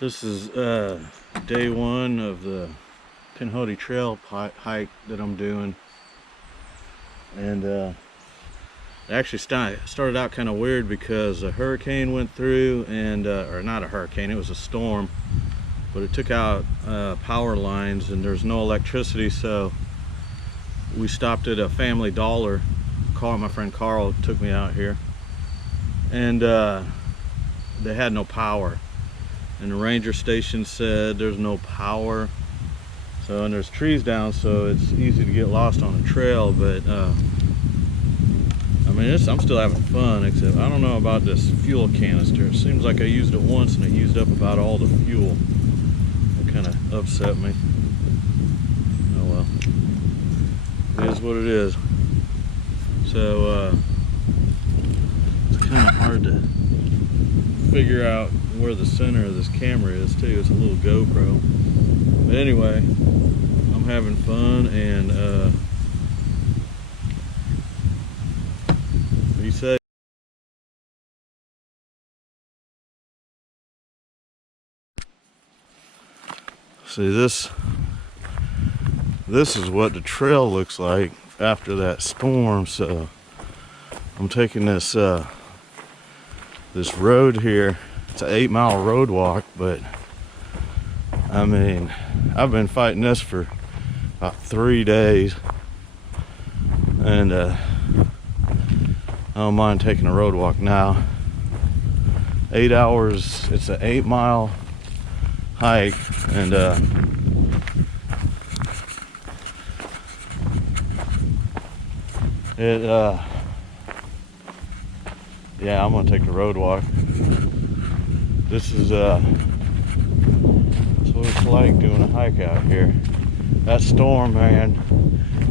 This is day one of the Pinhoti trail hike that I'm doing, and it actually started out kind of weird because a hurricane went through, and or not a hurricane, it was a storm, but it took out power lines and there's no electricity, so we stopped at a Family Dollar. My friend Carl took me out here, and they had no power. And the ranger station said there's no power, so, and there's trees down, so it's easy to get lost on the trail. But I mean, I'm still having fun, except I don't know about this fuel canister. It seems like I used it once and it used up about all the fuel. It kind of upset me. Oh well, it is what it is. So it's kind of hard to figure out where the center of this camera is too. It's a little GoPro, but anyway, I'm having fun. And what do you say? See, this is what the trail looks like after that storm. So I'm taking this this road here. It's an 8-mile road walk, but I mean, I've been fighting this for about 3 days, and I don't mind taking a road walk now. 8 hours. It's an 8-mile hike, and yeah, I'm gonna take the road walk. This is what it's like doing a hike out here. That storm, man,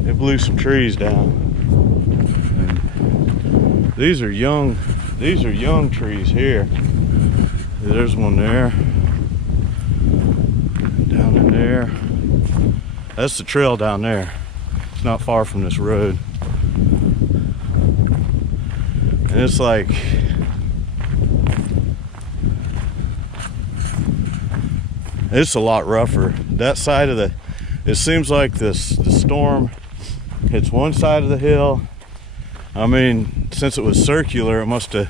it blew some trees down. And these are young trees here. There's one there, down in there. That's the trail down there. It's not far from this road. And it's like, it's a lot rougher. That side of it seems like the storm hits one side of the hill. I mean, since it was circular, it must have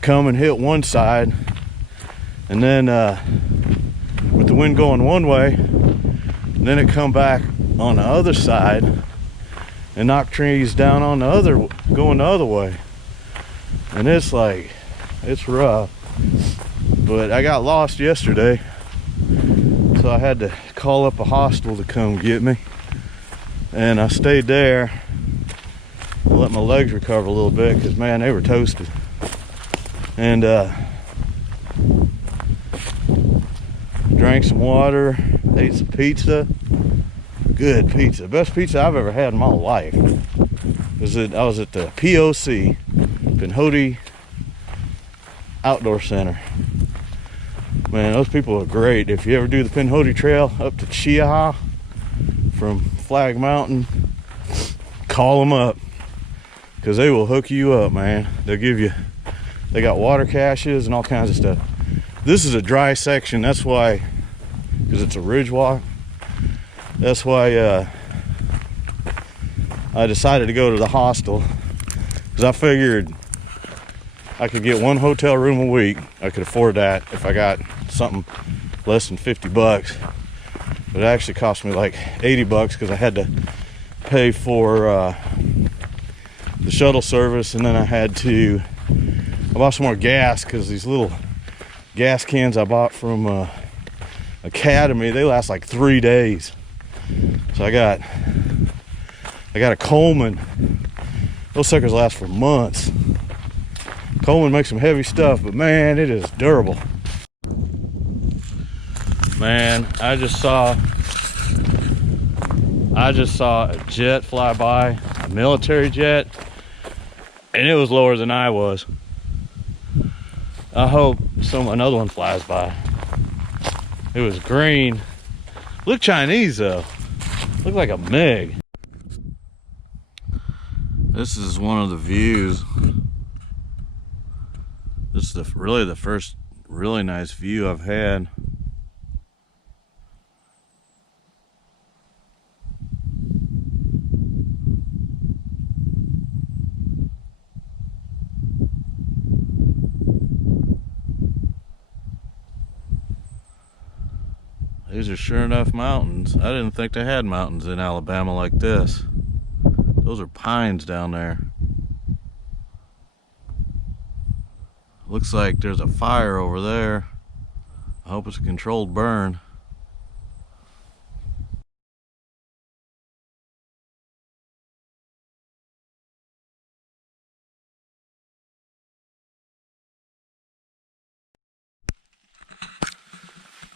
come and hit one side, and then with the wind going one way, and then it come back on the other side and knock trees down on the other, going the other way. And it's like, it's rough. But I got lost yesterday, so I had to call up a hostel to come get me, and I stayed there. I let my legs recover a little bit, because man, they were toasted. And drank some water, ate some pizza. Good pizza, best pizza I've ever had in my life. I was at the POC, Pinhoti Outdoor Center. Man, those people are great. If you ever do the Pinhoti Trail up to Chiaha from Flag Mountain, call them up, because they will hook you up, man. They'll give you, they got water caches and all kinds of stuff. This is a dry section, that's why, because it's a ridge walk. That's why I decided to go to the hostel, because I figured I could get one hotel room a week. I could afford that if I got something less than 50 bucks. But it actually cost me like 80 bucks, because I had to pay for the shuttle service, and then I bought some more gas, because these little gas cans I bought from Academy, they last like 3 days. So I got a Coleman. Those suckers last for months. Coleman makes some heavy stuff, but man, it is durable. Man, I just saw a jet fly by, a military jet, and it was lower than I was. I hope another one flies by. It was green. Looked Chinese though. Looked like a MiG. This is one of the views. This is really the first really nice view I've had. These are sure enough mountains. I didn't think they had mountains in Alabama like this. Those are pines down there. Looks like there's a fire over there. I hope it's a controlled burn.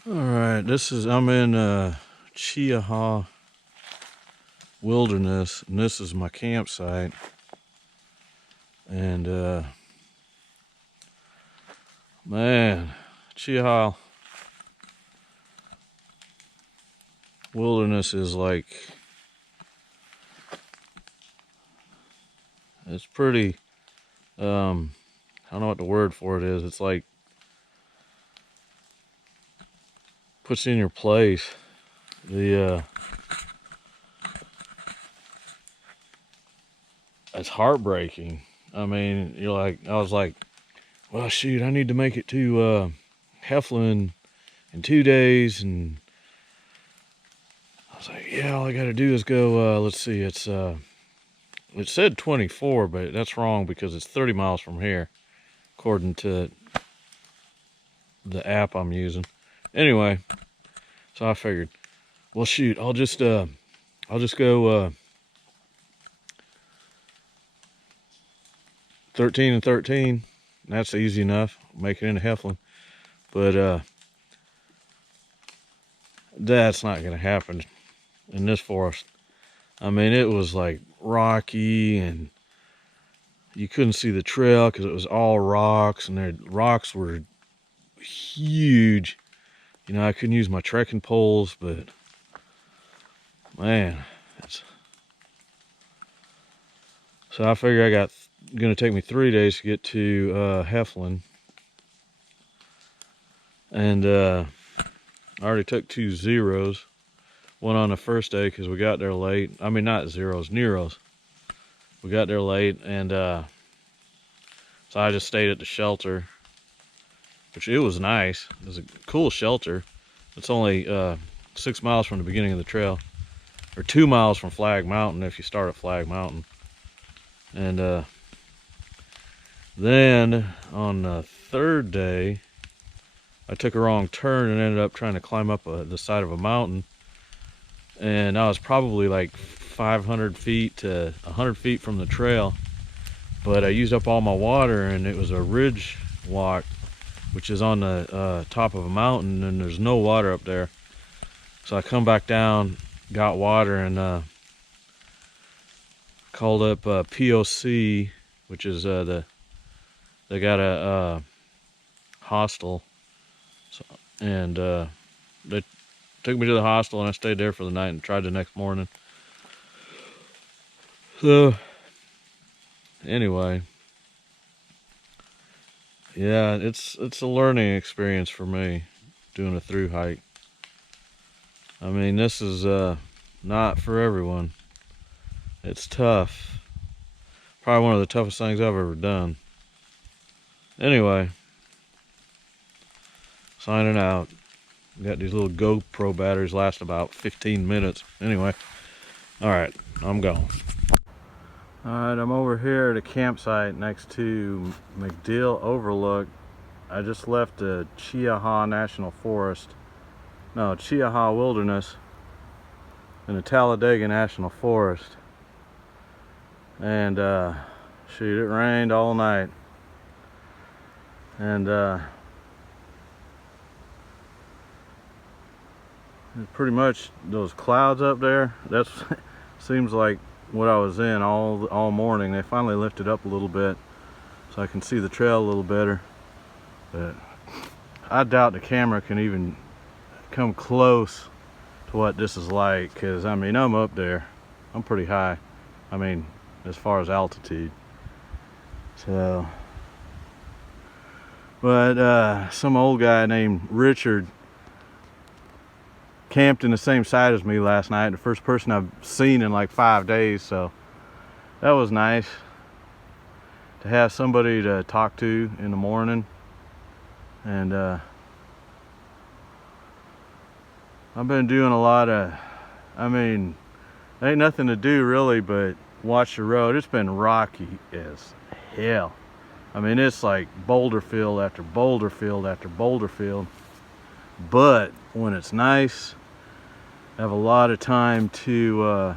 Alright, I'm in Chiaha Wilderness, and this is my campsite. And man, Chiaha Wilderness is like, it's pretty, I don't know what the word for it is. It's like, puts you in your place. It's heartbreaking. I mean, I was like, well, shoot, I need to make it to Heflin in 2 days, and I was like, yeah, all I got to do is go. Let's see, it said 24, but that's wrong because it's 30 miles from here, according to the app I'm using. Anyway, so I figured, well, shoot, I'll just go 13 and 13. That's easy enough. Make it into Heflin. But that's not going to happen in this forest. I mean, it was like rocky, and you couldn't see the trail because it was all rocks, and the rocks were huge. You know, I couldn't use my trekking poles, but man, so I figured gonna take me 3 days to get to Heflin, and I already took 2 zeros. One on the first day because we got there late. I mean, not zeros, Neros. We got there late, and so I just stayed at the shelter, which it was nice. It was a cool shelter. It's only 6 miles from the beginning of the trail, or 2 miles from Flag Mountain if you start at Flag Mountain. And then on the third day, I took a wrong turn and ended up trying to climb up the side of a mountain. And I was probably like 500 feet to 100 feet from the trail, but I used up all my water, and it was a ridge walk, which is on the top of a mountain, and there's no water up there. So I come back down, got water, and called up POC, which is they got a hostel, so, and they took me to the hostel, and I stayed there for the night and tried the next morning. So anyway, yeah, it's a learning experience for me doing a through hike. I mean, this is not for everyone. It's tough. Probably one of the toughest things I've ever done. Anyway, signing out. Got these little GoPro batteries, last about 15 minutes. Anyway, all right, I'm gone. All right, I'm over here at a campsite next to McDill Overlook. I just left the Chiaha National Forest. No, Chiaha Wilderness in the Talladega National Forest. And shoot, it rained all night. And pretty much those clouds up there, that's seems like what I was in all morning. They finally lifted up a little bit so I can see the trail a little better, but I doubt the camera can even come close to what this is like, because I mean, I'm up there, I'm pretty high, I mean, as far as altitude. So But some old guy named Richard camped in the same site as me last night. The first person I've seen in like 5 days, so that was nice to have somebody to talk to in the morning. And I've been doing a lot of, ain't nothing to do really but watch the road. It's been rocky as hell. It's like boulder field after boulder field after boulder field. But when it's nice, I have a lot of time to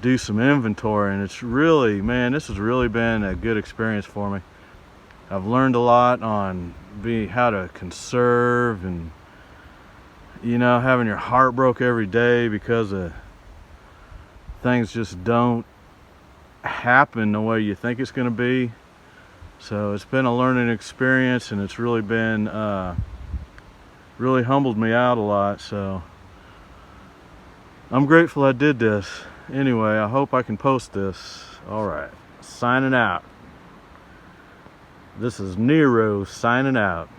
do some inventory, and it's really, man, this has really been a good experience for me. I've learned a lot on how to conserve, and having your heart broke every day because of things just don't happen the way you think it's going to be. So it's been a learning experience, and it's really been really humbled me out a lot. So I'm grateful I did this. Anyway, I hope I can post this. All right, signing out. This is Nero signing out.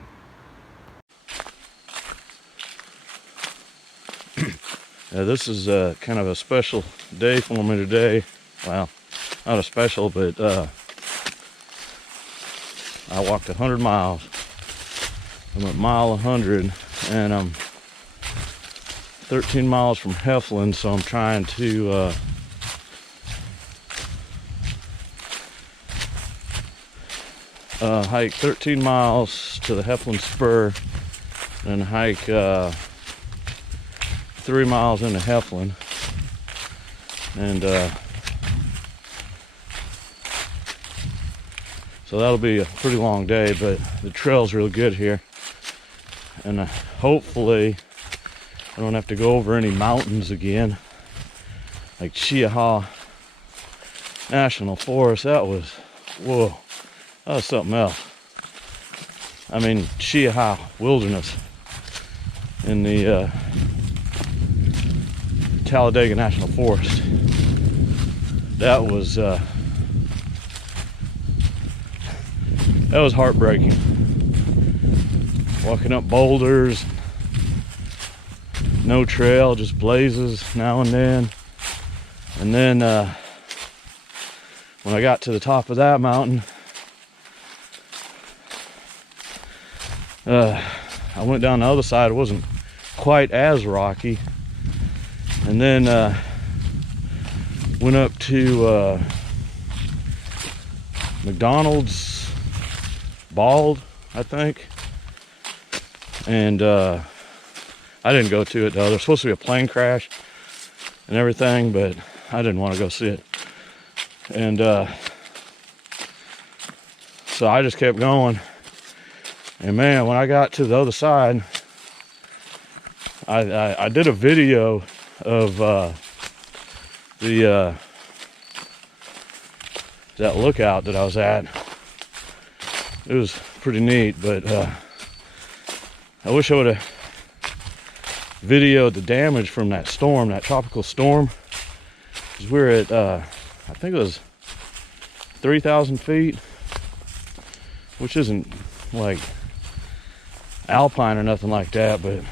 This is kind of a special day for me today. Well, not a special, but I walked 100 miles. I'm at mile 100, and I'm 13 miles from Heflin, so I'm trying to hike 13 miles to the Heflin Spur, and hike 3 miles into Heflin. And so that'll be a pretty long day, but the trail's really good here, and hopefully I don't have to go over any mountains again, like Chiaha National Forest. That was, whoa, that was something else. Chiaha Wilderness in the Talladega National Forest. That was heartbreaking. Walking up boulders, no trail, just blazes now and then. And then when I got to the top of that mountain, I went down the other side. It wasn't quite as rocky. And then went up to McDonald's Bald, I think. And I didn't go to it though. There's supposed to be a plane crash and everything, but I didn't want to go see it. And so I just kept going. And man, when I got to the other side, I did a video of that lookout that I was at. It was pretty neat, but I wish I would have videoed the damage from that storm, that tropical storm. Because we're at, I think it was 3,000 feet, which isn't like alpine or nothing like that, but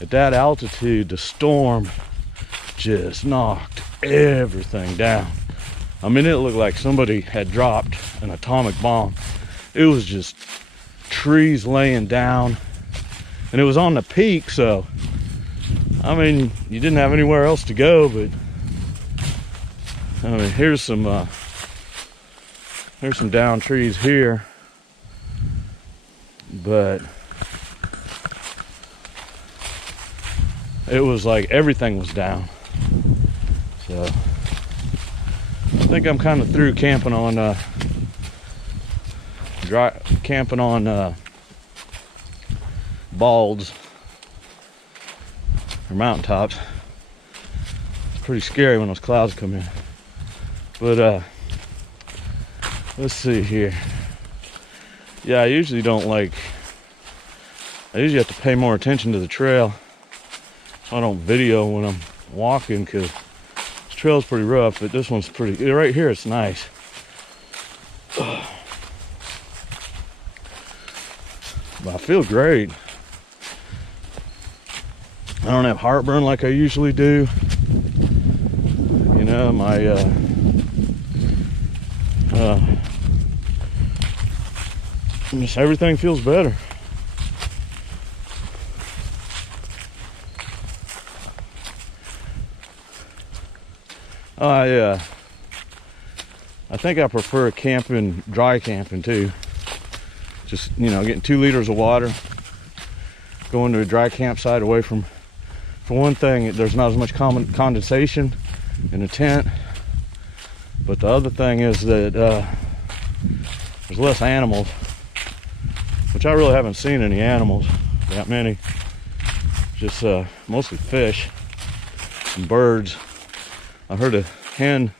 at that altitude, the storm just knocked everything down. It looked like somebody had dropped an atomic bomb. It was just trees laying down, and it was on the peak, so you didn't have anywhere else to go. But here's some down trees here, but it was like everything was down. So I think I'm kind of through camping on balds or mountaintops. It's pretty scary when those clouds come in. But let's see here. Yeah, I usually have to pay more attention to the trail, so I don't video when I'm walking, because this trail's pretty rough, but this one's pretty, right here it's nice. But I feel great. I don't have heartburn like I usually do. You know, my just everything feels better. I think I prefer camping, dry camping too. Just, you know, getting 2 liters of water, going to a dry campsite away from, for one thing, there's not as much condensation in a tent. But the other thing is that there's less animals, which I really haven't seen any animals, that many. Just mostly fish and birds. I heard a hen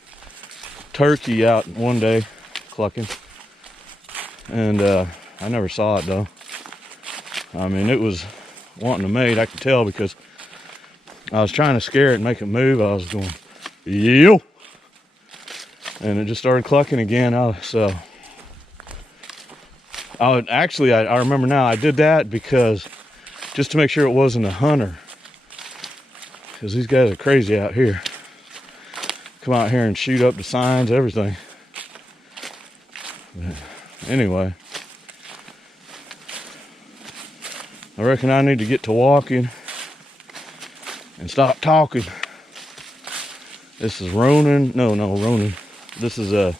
turkey out one day clucking, and I never saw it though. I mean, it was wanting to mate, I could tell, because I was trying to scare it and make it move. I was going, yo, and it just started clucking again. So I would actually, I remember now, I did that because just to make sure it wasn't a hunter, because these guys are crazy out here. Come out here and shoot up the signs, everything. But anyway, I reckon I need to get to walking and stop talking. This is Ronan. No, Ronan. This is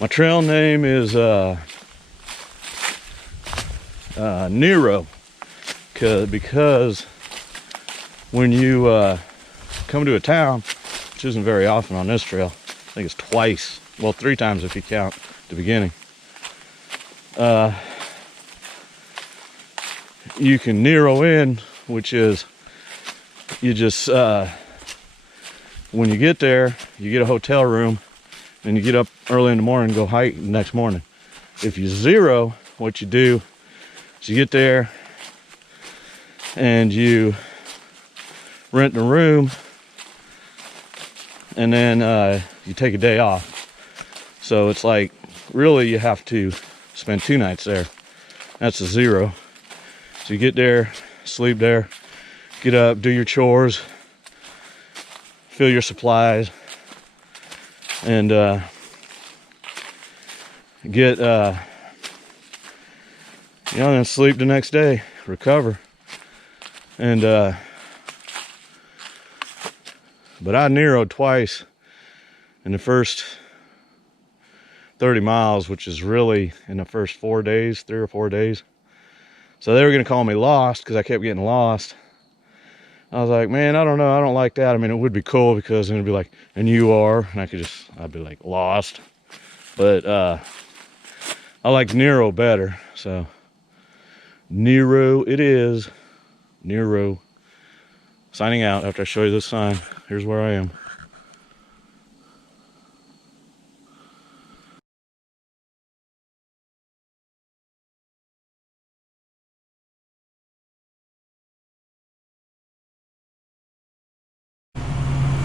my trail name is Nero, because when you come to a town, which isn't very often on this trail, I think it's twice, well, 3 times if you count the beginning, you can Nero in, which is you just when you get there, you get a hotel room and you get up early in the morning and go hike the next morning. If you zero, what you do is you get there and you rent the room, and then you take a day off. So it's like, really you have to spend 2 nights there. That's a zero. So you get there, sleep there, get up, do your chores, fill your supplies, and get you know, then sleep the next day, recover. And but I Neroed twice in the first 30 miles, which is really in the first 4 days, 3 or 4 days. So they were gonna call me lost because I kept getting lost. I was like, man, I don't know, I don't like that. I mean, it would be cool because then it'd be like, and you are, and I'd be like, lost. But I like Nero better, so Nero it is. Nero. Signing out after I show you this sign. Here's where I am.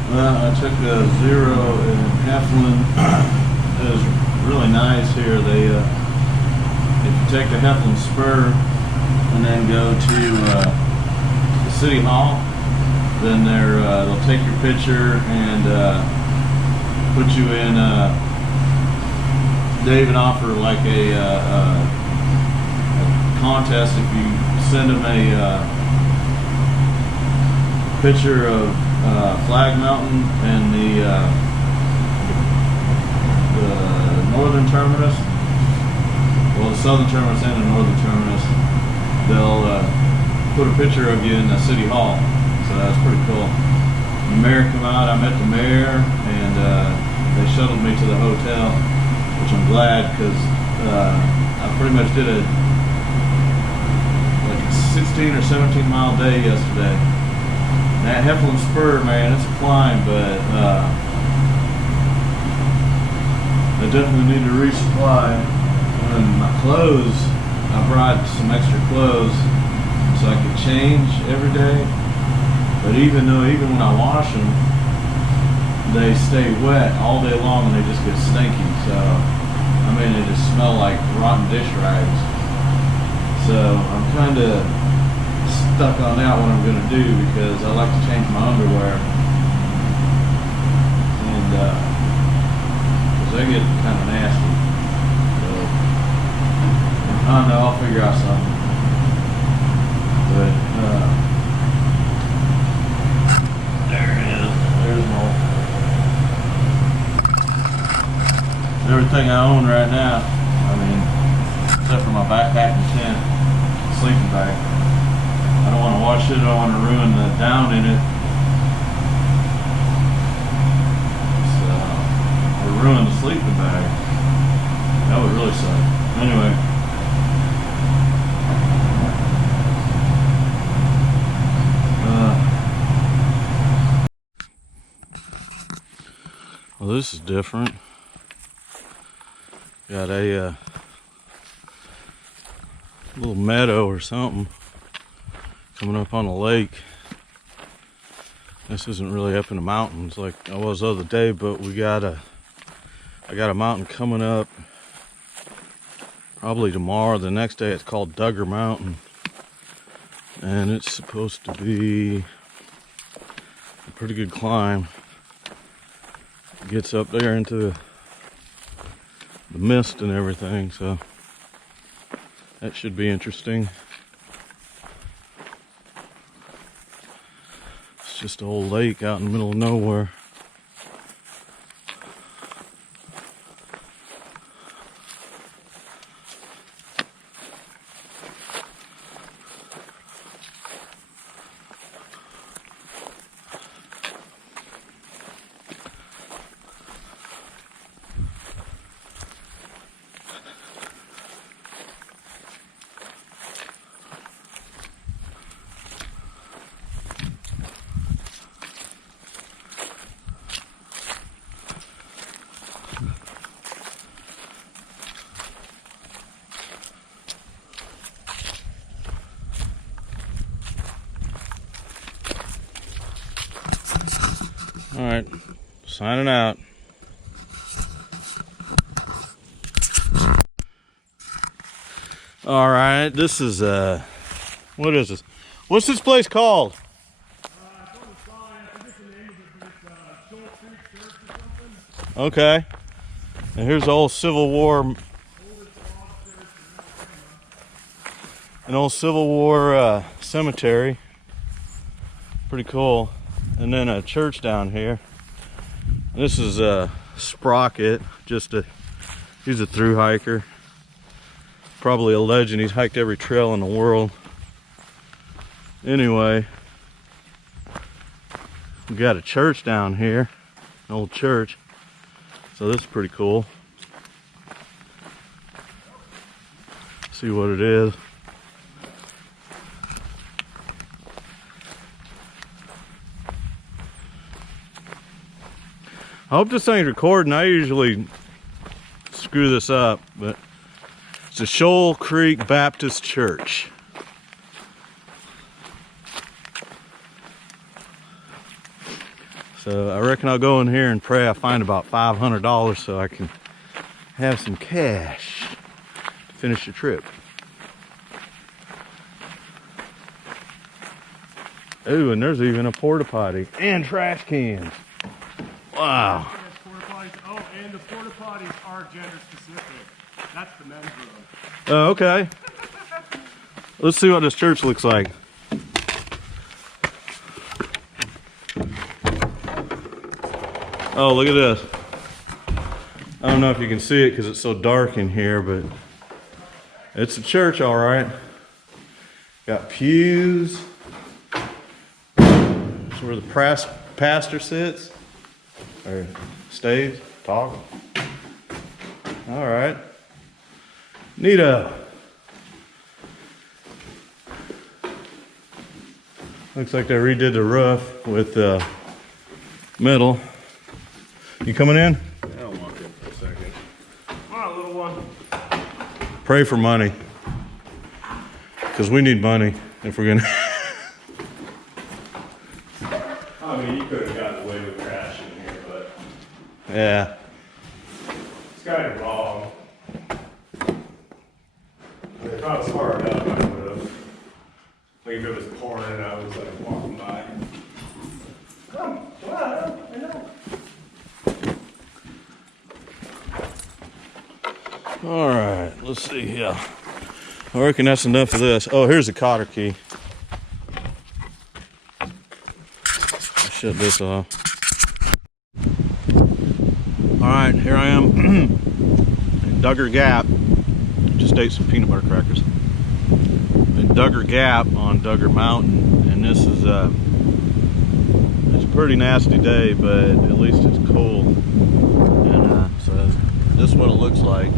Well, I took a zero in Heflin. It was really nice here. They, if you take the Heflin Spur and then go to the City Hall, then they'll take your picture and put you in. They even offer like a contest if you send them a picture of Flag Mountain and the northern terminus, well, the southern terminus and the northern terminus. They'll put a picture of you in the City Hall, so that's pretty cool. The mayor come out, I met the mayor, and they shuttled me to the hotel, which I'm glad, because I pretty much did a 16 or 17 mile day yesterday. That Heflin Spur, man, it's a climb, but I definitely need to resupply. And my clothes, I brought some extra clothes so I could change every day. But even when I wash them, they stay wet all day long and they just get stinky. So, I mean, they just smell like rotten dish rags. So I'm kind of stuck on out what I'm going to do because I like to change my underwear. And because they get kind of nasty. So I don't know, I'll figure out something. But there it is. There's more. Everything I own right now, I mean, except for my backpack and tent, sleeping bag. I don't want to wash it, I don't want to ruin the down in it. So, or ruin the sleeping bag. That would really suck. Anyway. Well, this is different. Got a little meadow or something coming up on a lake. This isn't really up in the mountains like I was the other day, but I got a mountain coming up probably tomorrow. The next day it's called Duggar Mountain, and it's supposed to be a pretty good climb. It gets up there into the mist and everything, so that should be interesting. It's just an old lake out in the middle of nowhere. All right, signing out. All right, this is what is this? What's this place called? It's on the sign. I forget the name of it, but it's Joel Creek Church or something. Okay. And here's the old Civil War. An old Civil War cemetery. Pretty cool. And then a church down here. This is Sprocket. He's a thru hiker. Probably a legend. He's hiked every trail in the world. Anyway, we got a church down here, an old church. So this is pretty cool. See what it is. I hope this thing's recording. I usually screw this up, but it's the Shoal Creek Baptist Church. So I reckon I'll go in here and pray I find about $500 so I can have some cash to finish the trip. Ooh, and there's even a porta potty and trash cans. Wow. Oh, and the porta potties are gender specific. That's the men's room. Oh, okay. Let's see what this church looks like. Oh, look at this. I don't know if you can see it because it's so dark in here, but it's a church, all right. Got pews. That's where the pastor sits. Or stays, talk. All right. Neato. Looks like they redid the roof with metal. You coming in? Yeah, I'll walk in for a second. Come on, little one. Pray for money. Because we need money if we're gonna. I mean, you could have gotten away with trash in here, but Yeah. it's kind of wrong. They found smart enough. All right, let's see here. I reckon that's enough of this. Oh, here's the cotter key. I'll shut this off. All right, here I am in Duggar Gap. Just ate some peanut butter crackers. In Duggar Gap on Duggar Mountain, and this is it's a pretty nasty day, but at least it's cool. And so this is what it looks like.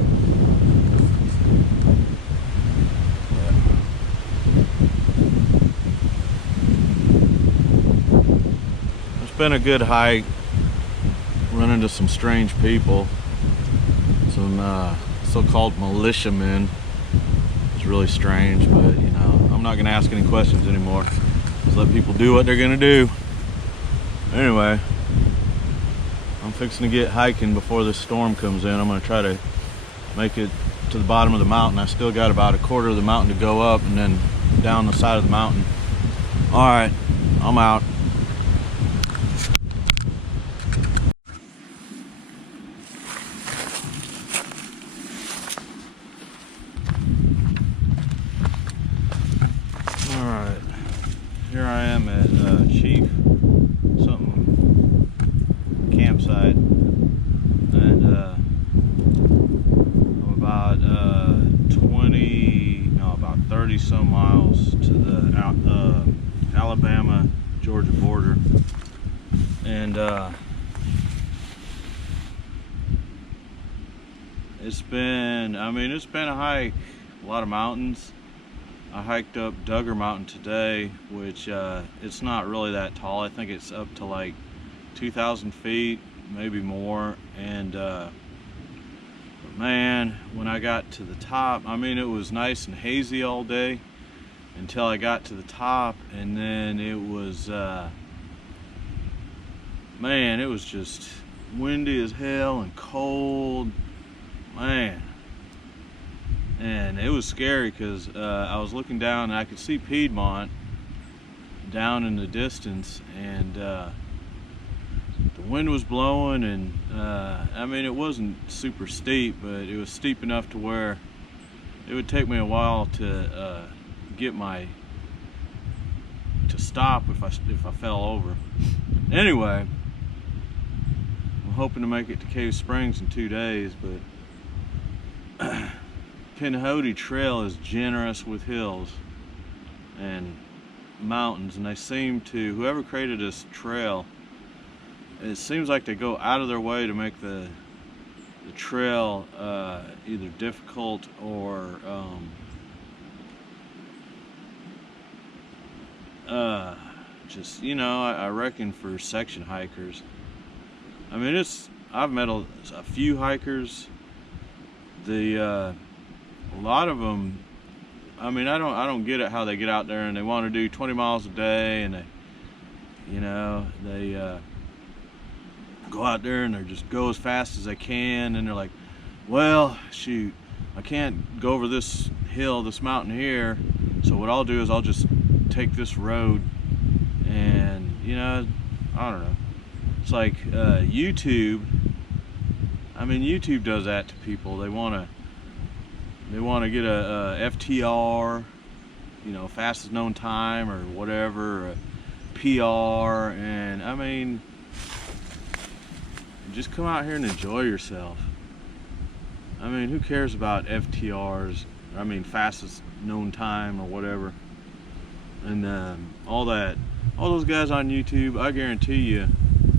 It's been a good hike. Run into some strange people, some so-called militiamen. It's really strange, but you know, I'm not gonna ask any questions anymore. Just let people do what they're gonna do. Anyway, I'm fixing to get hiking before this storm comes in. I'm gonna try to make it to the bottom of the mountain. I still got about a quarter of the mountain to go up and then down the side of the mountain. All right, I'm out. Here I am at Chief something campsite, and I'm about 30 some miles to the Alabama Georgia border, and it's been a hike, a lot of mountains. I hiked up Duggar Mountain today, which it's not really that tall. I think it's up to like 2,000 feet, maybe more. And but man, when I got to the top, it was nice and hazy all day until I got to the top, and then it was man, it was just windy as hell and cold, man. And it was scary because I was looking down and I could see Piedmont down in the distance, and the wind was blowing, and it wasn't super steep, but it was steep enough to where it would take me a while to stop if I fell over. Anyway, I'm hoping to make it to Cave Springs in 2 days, but Pinhoti Trail is generous with hills and mountains, and they seem to, whoever created this trail, it seems like they go out of their way to make the trail either difficult or just, you know, I reckon for section hikers. I've met a few hikers. A lot of them, I don't get it how they get out there and they want to do 20 miles a day, and they go out there and they just go as fast as they can, and they're like, well, shoot, I can't go over this hill, this mountain here, so what I'll do is I'll just take this road. And I don't know, it's like YouTube. YouTube does that to people. They want to get a FTR, fastest known time or whatever, a PR, and just come out here and enjoy yourself. Who cares about FTRs? Fastest known time or whatever, and all those guys on YouTube. I guarantee you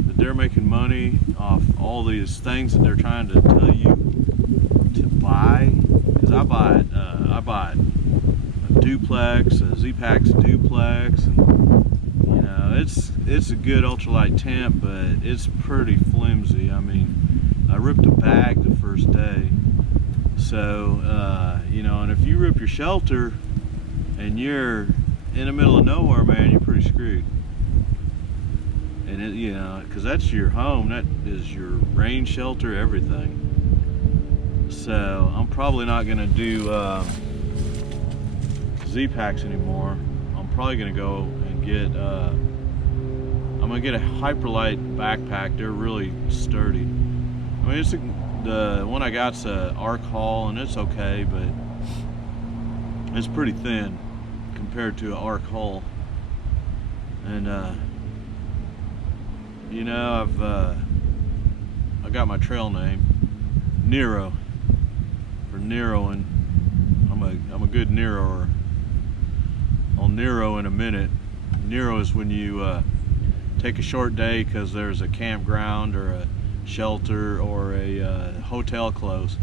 that they're making money off all these things that they're trying to tell you to buy. Because I bought a duplex, a Z-Pack's duplex, and it's a good ultralight tent, but it's pretty flimsy. I ripped a bag the first day, so and if you rip your shelter and you're in the middle of nowhere, man, you're pretty screwed. And because that's your home, that is your rain shelter, everything. So I'm probably not gonna do Z-Packs anymore. I'm probably gonna go and get I'm gonna get a Hyperlight backpack. They're really sturdy. It's a The one I got's a arc haul, and it's okay, but it's pretty thin compared to an arc haul. And you know, I got my trail name, Nero, for Neroing. I'm a good Neroer. I'll Nero in a minute. Nero is when you take a short day because there's a campground or a shelter or a hotel close.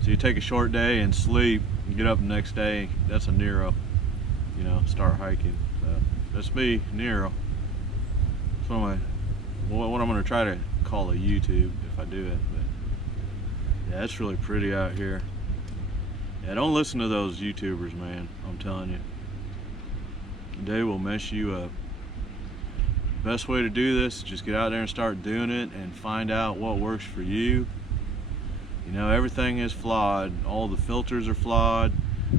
So you take a short day and sleep and get up the next day. That's a Nero. You know, start hiking. So that's me, Nero. That's what I'm going to try to call a YouTube if I do it. But yeah, it's really pretty out here. Yeah, don't listen to those YouTubers, man. I'm telling you, they will mess you up. Best way to do this is just get out there and start doing it and find out what works for you. You know, everything is flawed. All the filters are flawed.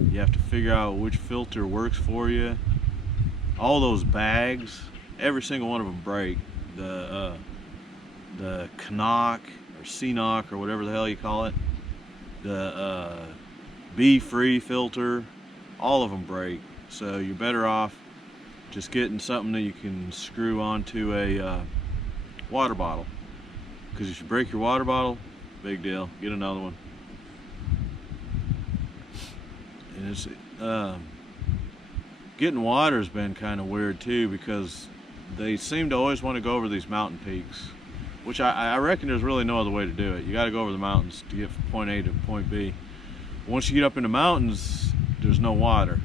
You have to figure out which filter works for you. All those bags, every single one of them break. The Knock or C-Knock or whatever the hell you call it. The Be-Free filter, all of them break. So you're better off just getting something that you can screw onto a water bottle. Because if you break your water bottle, big deal, get another one. And it's getting water has been kind of weird too, because they seem to always want to go over these mountain peaks, which I reckon there's really no other way to do it. You got to go over the mountains to get from point A to point B. Once you get up in the mountains, there's no water.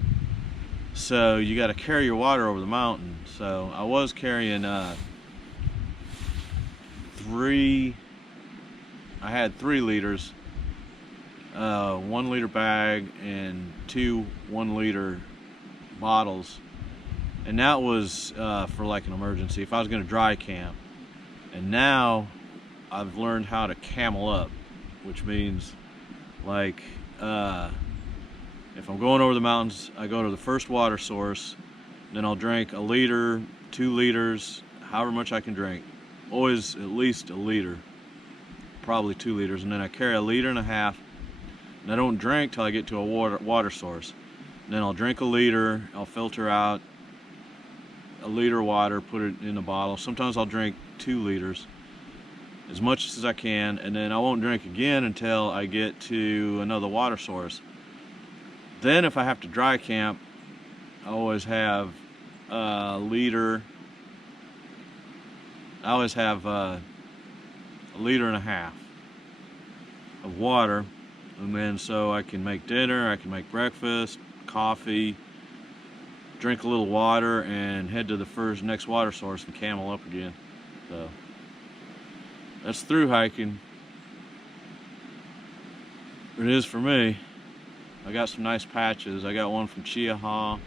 So you got to carry your water over the mountain. So I was carrying I had 3 liters, 1 liter bag and 2 1-liter bottles. And that was for like an emergency, if I was going to dry camp. And now I've learned how to camel up, which means like if I'm going over the mountains, I go to the first water source, then I'll drink a liter, 2 liters, however much I can drink. Always at least a liter, probably 2 liters, and then I carry 1.5 liters, and I don't drink till I get to a water source. And then I'll drink a liter, I'll filter out a liter of water, put it in a bottle. Sometimes I'll drink 2 liters, as much as I can, and then I won't drink again until I get to another water source. Then if I have to dry camp, I always have a liter. I always have 1.5 liters of water, and then so I can make dinner, I can make breakfast, coffee, drink a little water, and head to the next water source and camel up again. So that's through hiking. It is for me. I got some nice patches. I got one from Chiaha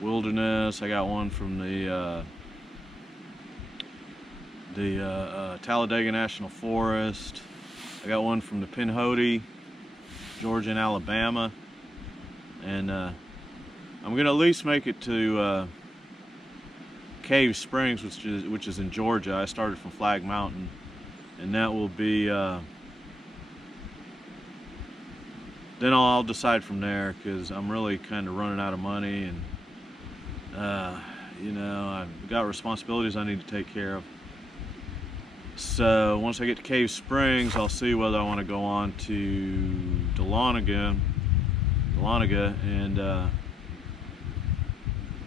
Wilderness. I got one from the Talladega National Forest. I got one from the Pinhoti, Georgia and Alabama. And I'm gonna at least make it to Cave Springs, which is in Georgia. I started from Flag Mountain, and that will be then I'll decide from there, because I'm really kind of running out of money, and you know, I've got responsibilities I need to take care of. So once I get to Cave Springs, I'll see whether I want to go on to Dahlonega, and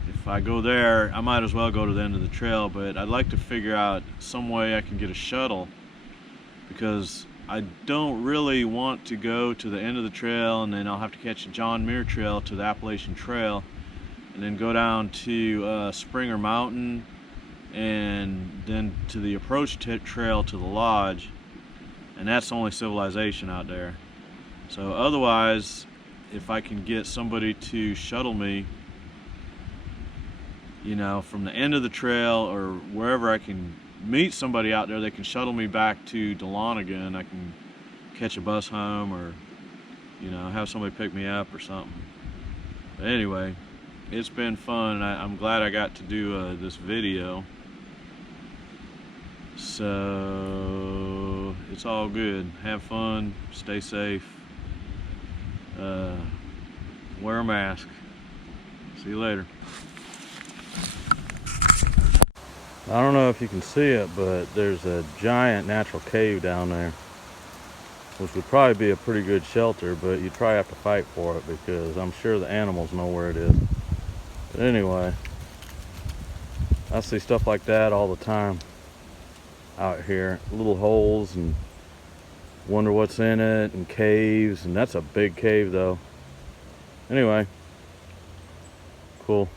if I go there, I might as well go to the end of the trail. But I'd like to figure out some way I can get a shuttle, because I don't really want to go to the end of the trail and then I'll have to catch the John Muir Trail to the Appalachian Trail, and then go down to Springer Mountain, and then to the approach trail to the lodge, and that's the only civilization out there. So otherwise, if I can get somebody to shuttle me, you know, from the end of the trail or wherever, I can meet somebody out there that can shuttle me back to Dahlonega, and I can catch a bus home, or you know, have somebody pick me up or something. But anyway, it's been fun. I'm glad I got to do this video. So it's it's all good. Have fun, stay safe, wear a mask. See you later. I don't know if you can see it, but there's a giant natural cave down there, which would probably be a pretty good shelter, but you'd probably have to fight for it because I'm sure the animals know where it is. But anyway, I see stuff like that all the time out here. Little holes, and wonder what's in it, and caves, and that's a big cave though. Anyway, cool.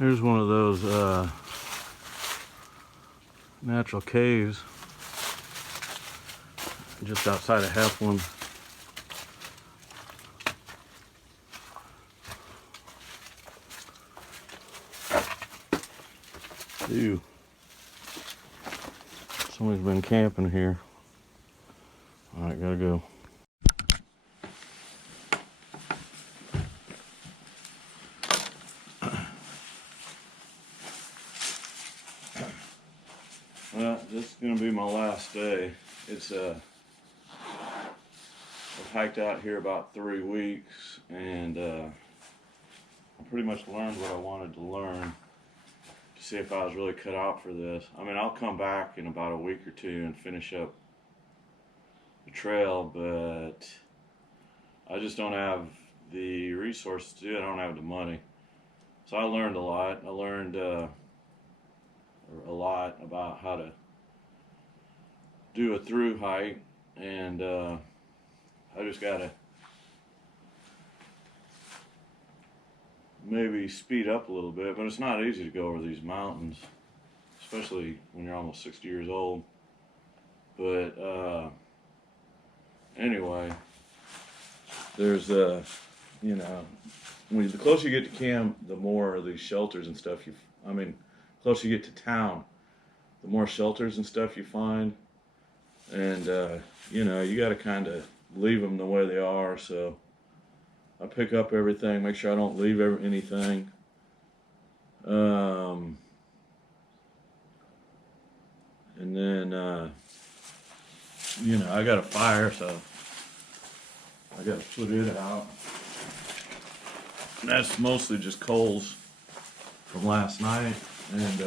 Here's one of those natural caves just outside of Heflin. Ew. Somebody's been camping here. Alright, gotta go. Well, this is gonna be my last day. I've hiked out here about 3 weeks, and I pretty much learned what I wanted to learn to see if I was really cut out for this. I mean, I'll come back in about a week or two and finish up the trail, but I just don't have the resources to do it. I don't have the money. So I learned a lot. I learned a lot about how to do a through hike, and I just gotta maybe speed up a little bit, but it's not easy to go over these mountains, especially when you're almost 60 years old. But anyway, there's the closer you get to camp, the more of these shelters and stuff the closer you get to town, the more shelters and stuff you find, and you got to kind of leave them the way they are. So I pick up everything, make sure I don't leave anything. And then I got a fire, so I got to put it out. And that's mostly just coals from last night, and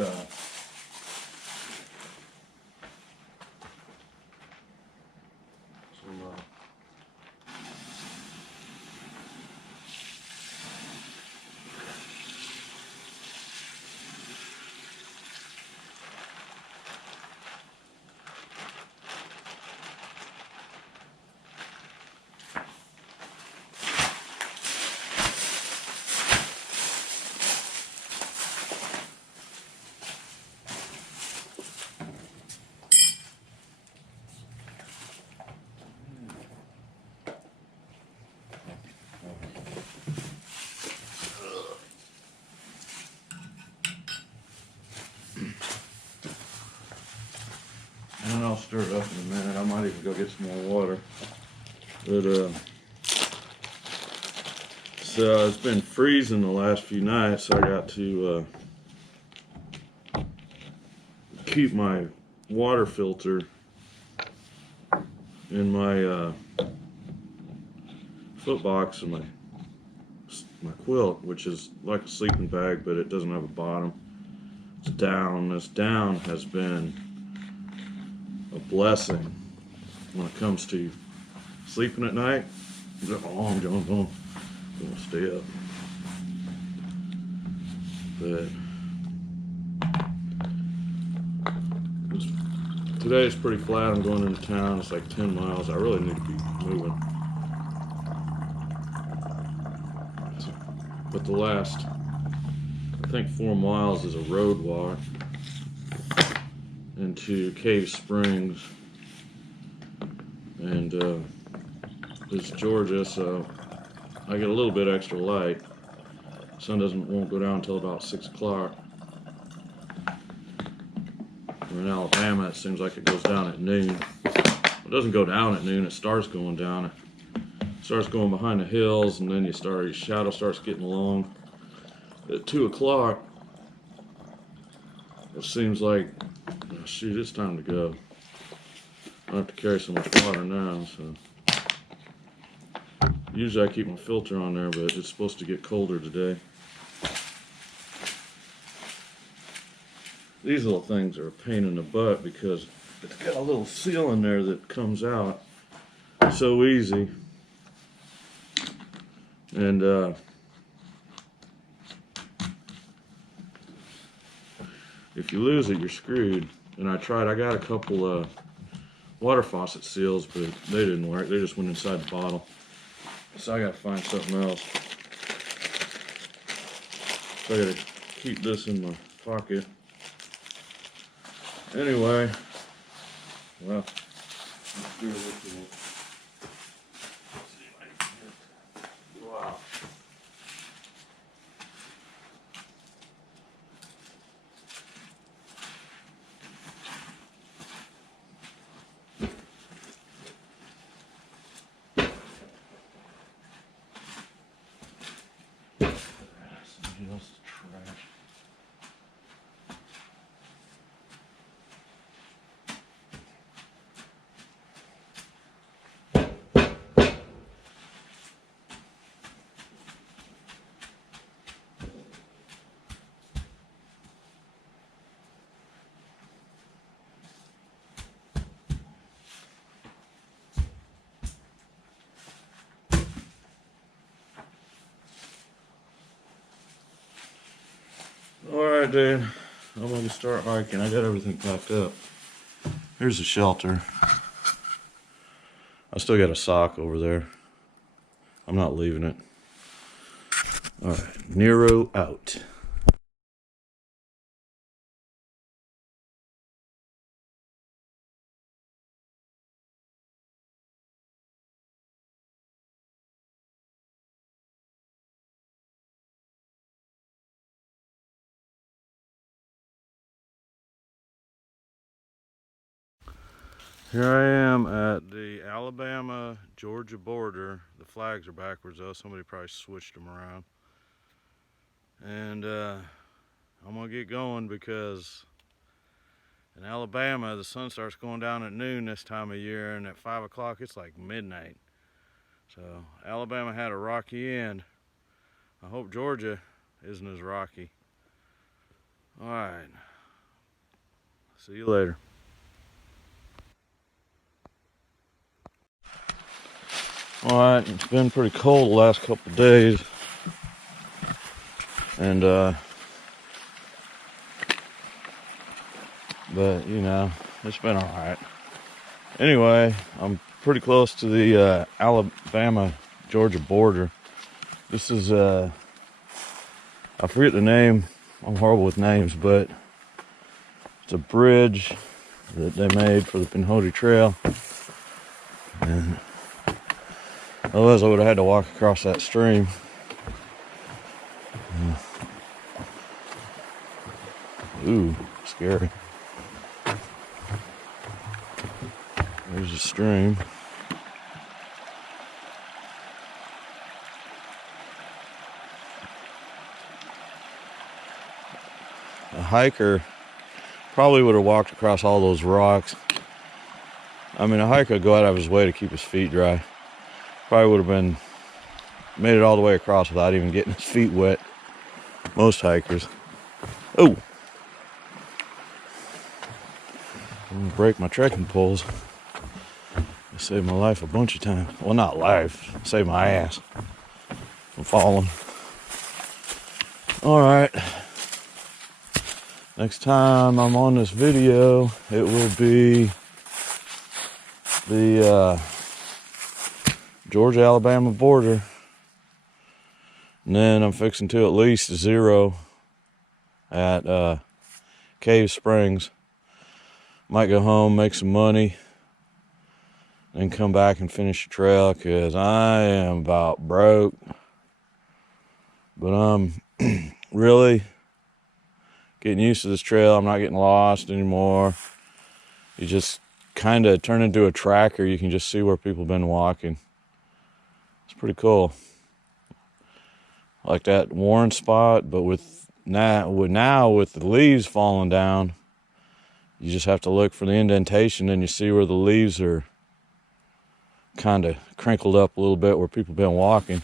and I'll stir it up in a minute. I might even go get some more water. But so it's been freezing the last few nights, so I got to keep my water filter in my foot box and my quilt, which is like a sleeping bag, but it doesn't have a bottom. It's down. This down has been a blessing when it comes to sleeping at night. Oh, I'm gonna stay up. But today it's pretty flat. I'm going into town. It's like 10 miles. I really need to be moving. But the last, I think 4 miles is a road walk into Cave Springs, and it's Georgia, so I get a little bit extra light. Sun won't go down until about 6 o'clock. In Alabama, it seems like it goes down at noon. It doesn't go down at noon. It starts going down. It starts going behind the hills, and then your shadow starts getting long. At 2 o'clock, it seems like Shoot, it's time to go. I don't have to carry so much water now, so. Usually I keep my filter on there, but it's supposed to get colder today. These little things are a pain in the butt because it's got a little seal in there that comes out so easy. And if you lose it, you're screwed. And I got a couple water faucet seals, but they didn't work. They just went inside the bottle. So I gotta find something else. So I gotta keep this in my pocket. Anyway, well, let's do this. Wow. Somebody else's trash. Alright, dude. I'm gonna start hiking. I got everything packed up. Here's the shelter. I still got a sock over there. I'm not leaving it. Alright, Nero out. Here I am at the Alabama-Georgia border. The flags are backwards though. Somebody probably switched them around. And I'm gonna get going because in Alabama the sun starts going down at noon this time of year, and at 5 o'clock it's like midnight. So Alabama had a rocky end. I hope Georgia isn't as rocky. All right. See you later. All right, it's been pretty cold the last couple of days, and but you know, it's been all right. Anyway, I'm pretty close to the Alabama-Georgia border. This is I forget the name. I'm horrible with names, but it's a bridge that they made for the Pinhoti Trail, and otherwise I would have had to walk across that stream. Ooh, scary. There's a stream. A hiker probably would have walked across all those rocks. I mean, a hiker would go out of his way to keep his feet dry. Probably would have made it all the way across without even getting his feet wet. Most hikers. Oh! I'm gonna break my trekking poles. It saved my life a bunch of times. Well, not life. Saved my ass from falling. Alright. Next time I'm on this video, it will be the Georgia-Alabama border. And then I'm fixing to at least zero at Cave Springs. Might go home, make some money, and come back and finish the trail because I am about broke. But I'm really getting used to this trail. I'm not getting lost anymore. You just kind of turn into a tracker. You can just see where people have been walking. It's pretty cool. Like that Warren spot, but with now with the leaves falling down, You just have to look for the indentation, and you see where the leaves are kind of crinkled up a little bit where people have been walking.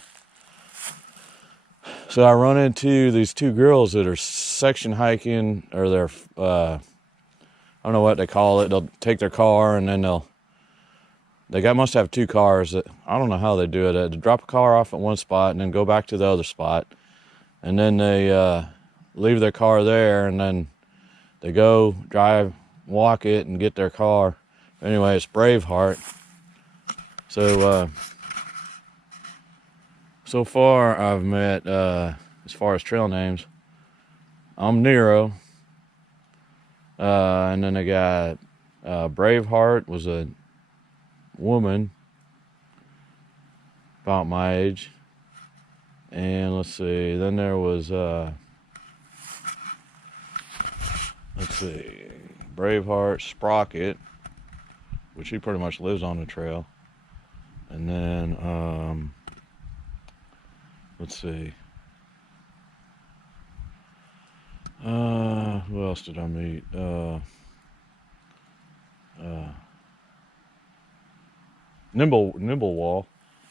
So I run into these two girls that are section hiking, or they're, I don't know what they call it. They'll take their car and then must have two cars. I don't know how they do it. They drop a car off at one spot and then go back to the other spot. And then they leave their car there, and then they go drive, walk it, and get their car. Anyway, it's Braveheart. So, so far I've met, as far as trail names, I'm Nero. And then I got Braveheart was a woman about my age. And let's see, then there was, let's see, Braveheart, Sprocket, which he pretty much lives on the trail. And then, let's see, who else did I meet? Nimblewall.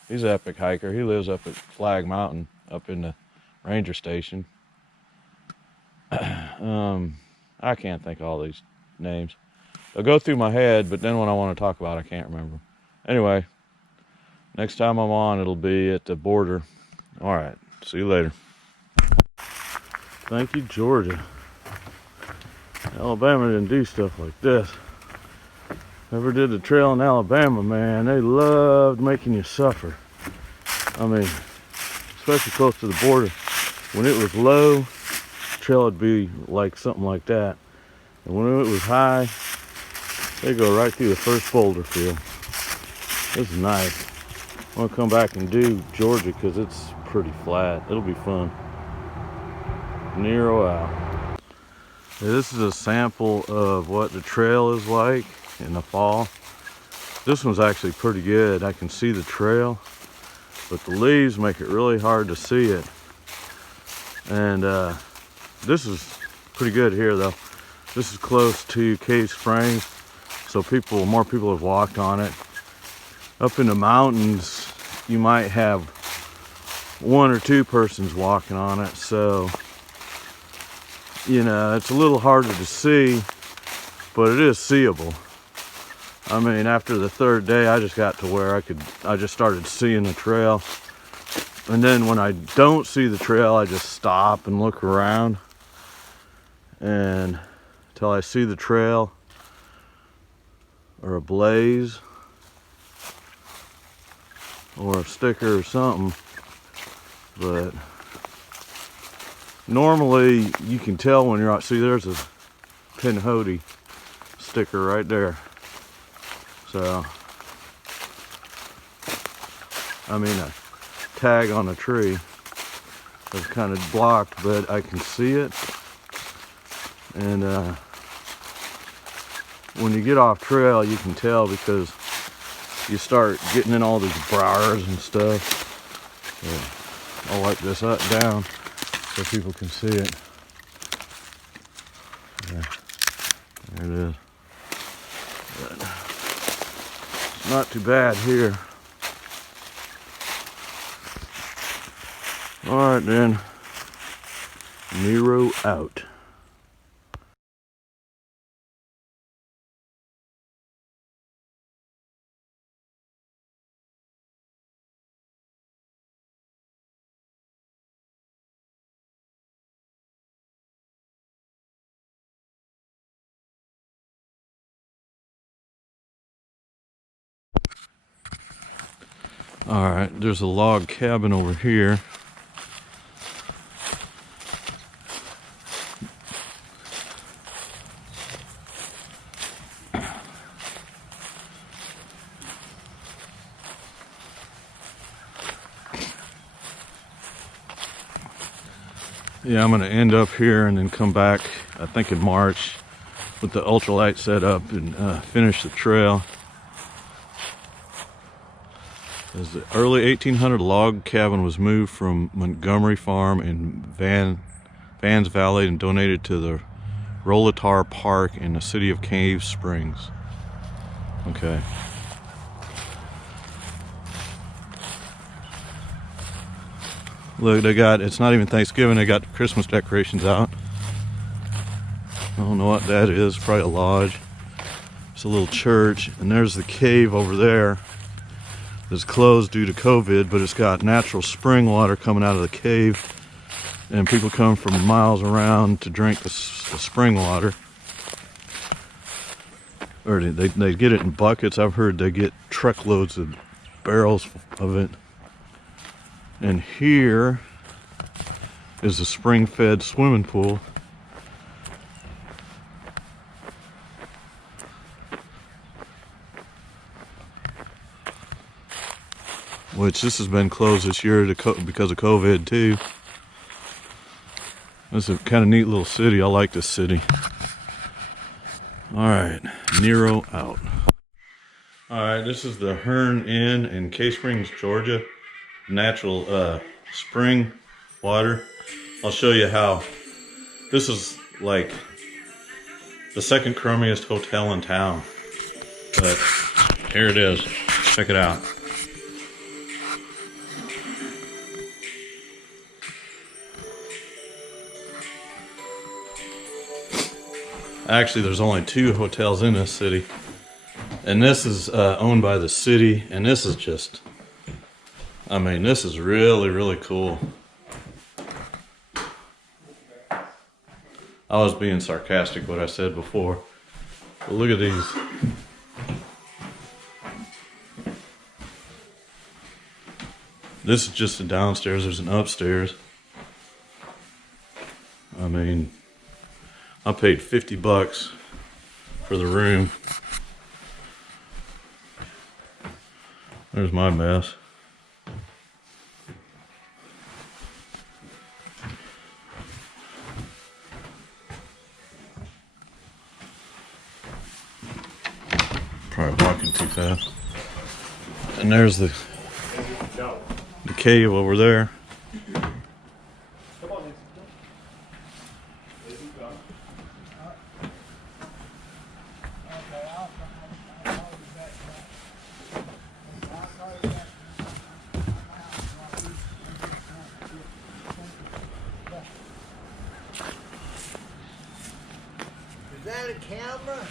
He's an epic hiker. He lives up at Flag Mountain, up in the ranger station. I can't think of all these names. They'll go through my head, but then when I want to talk about it, I can't remember. Anyway, next time I'm on, it'll be at the border. All right, see you later. Thank you, Georgia. Alabama didn't do stuff like this. Ever did the trail in Alabama, man, they loved making you suffer. I mean, especially close to the border. When it was low, the trail would be like something like that. And when it was high, they go right through the first boulder field. This is nice. I want to come back and do Georgia because it's pretty flat. It'll be fun. Nero out. Yeah, this is a sample of what the trail is like in the fall. This one's actually pretty good. I can see the trail, but the leaves make it really hard to see it. And this is pretty good here though. This is close to Cave Springs, so more people have walked on it. Up in the mountains, you might have one or two persons walking on it, so you know, it's a little harder to see, but it is seeable. I mean, after the third day, I just got to where I just started seeing the trail. And then when I don't see the trail, I just stop and look around. And until I see the trail or a blaze or a sticker or something. But normally you can tell when you're out. See, there's a Pinhoti sticker right there. So, I mean, a tag on a tree that's kind of blocked, but I can see it. And when you get off trail, you can tell because you start getting in all these briars and stuff. So I'll wipe this up down so people can see it. Yeah, there it is. But it's not too bad here. All right then, Nero out. All right, there's a log cabin over here. Yeah, I'm gonna end up here and then come back, I think in March, with the ultralight set up and finish the trail. As the early 1800 log cabin was moved from Montgomery Farm in Vans Valley and donated to the Rolatar Park in the city of Cave Springs. Okay. Look, they got, it's not even Thanksgiving, they got the Christmas decorations out. I don't know what that is, probably a lodge. It's a little church, and there's the cave over there that's closed due to COVID, but it's got natural spring water coming out of the cave, and people come from miles around to drink the spring water. Or they get it in buckets. I've heard they get truckloads of barrels of it. And here is a spring-fed swimming pool. Which this has been closed this year because of COVID too. This is a kind of neat little city. I like this city. Alright, Nero out. Alright, this is the Hearn Inn in Cave Springs, Georgia. Natural spring water. I'll show you how. This is like the second crummiest hotel in town. But here it is. Check it out. Actually, there's only 2 hotels in this city. And this is owned by the city. And this is just, I mean, this is really, really cool. I was being sarcastic what I said before. But look at these. This is just the downstairs. There's an upstairs. I mean, I paid $50 for the room. There's my mess. Probably walking too fast. And there's the cave over there. Is that a camera?